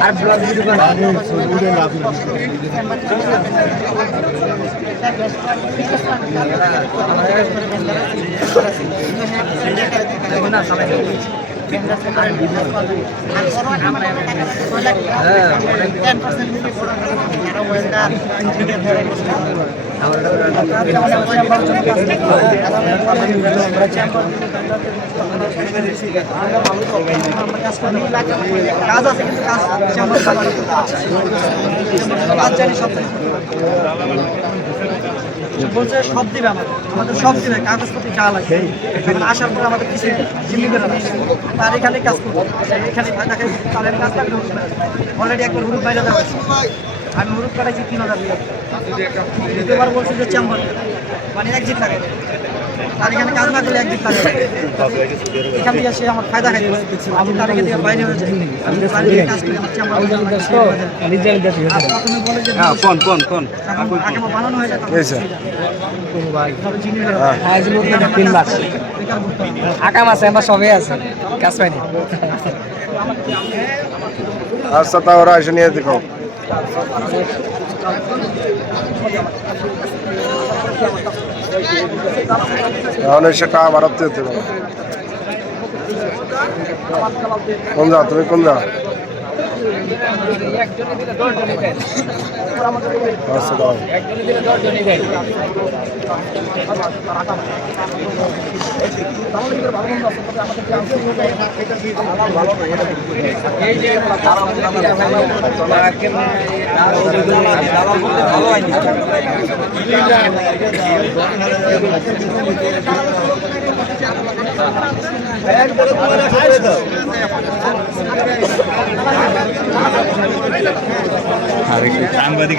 আর blog video কাজ আছে কিন্তু কাজ জানি সব বলছে সব দিবে আমাদের সব দিবে কাগজপত্র যা লাগে আসার পর আমাদের কিছু জিম্মি করে আর এখানে কাজ করবো এখানে তাদের কাজ অলরেডি একবার হুরুপ বাইরে দেওয়া হয়েছে আমি হুরুপ কাটাইছি 3000 দ্বিতীয়বার বলছি যে চেম্বার মানে একজিট লাগে আর এখানে কাজ না করলে একদিন লাগে এখান থেকে এসে আমার ফায়দা খাইতে আমি তার এখান থেকে বাইরে হয়ে যাই আমি বাইরে থেকে কাজ করি আমার চেম্বার প্রথমে বলে যে কোন আগে বানানো হয়ে যায় আকাম আছে আমরা সবাই আছে কাজ পাইনি আচ্ছা তা ওরা এসে নিয়ে দেখো এখন সেটা আবার হতে হতে কোন যা তুমি কোন যা আচ্ছা দাও সাংবাদিক